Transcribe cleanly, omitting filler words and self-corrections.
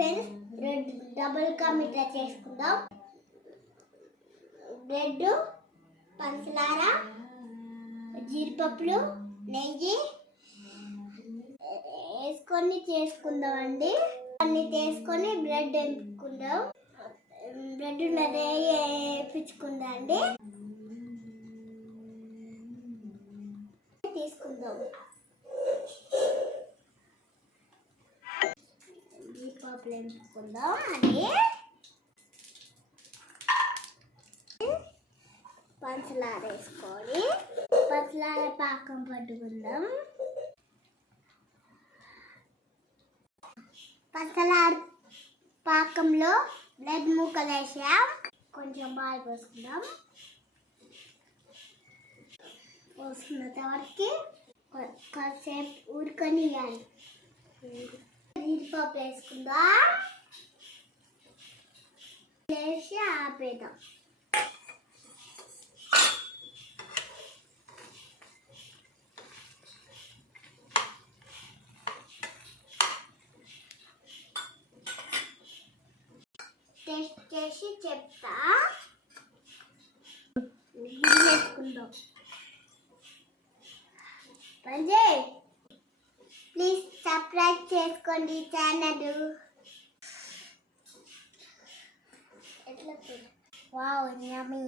Friends, bread double కా మిఠా చేసుకుందాం. Bread, పంచదార, జీడిపప్పులు, నెయ్యి వేసుకొని చేసుకుందామండి. అన్ని తీసుకొని బ్రెడ్ వేపుకుందాం. బ్రెడ్ నెయ్యి వేయించుకుందాం అండి. తీసుకుందాం. జీడిపప్పులు వేయించుకుందాం అని పంచదార వేసుకొని పంచదార పాకం పట్టుకుందాం. పంచదార పాకంలో బ్రెడ్ ముక్కలు వేసాం. కొంచెం పాలు పోసుకుందాం. పోసుకున్న తర్వాత కాసేపు ఉడకనియాలి. జీడిపప్పు వేసుకుందాం. వేసి ఆపేద్దాం. టేస్ట్ చేసి చెప్తా. వేసుకుందాం. ప్లీజ్ సబ్స్క్రైబ్ చేసుకోండి ఛానల్. వావ్, యమ్మీ.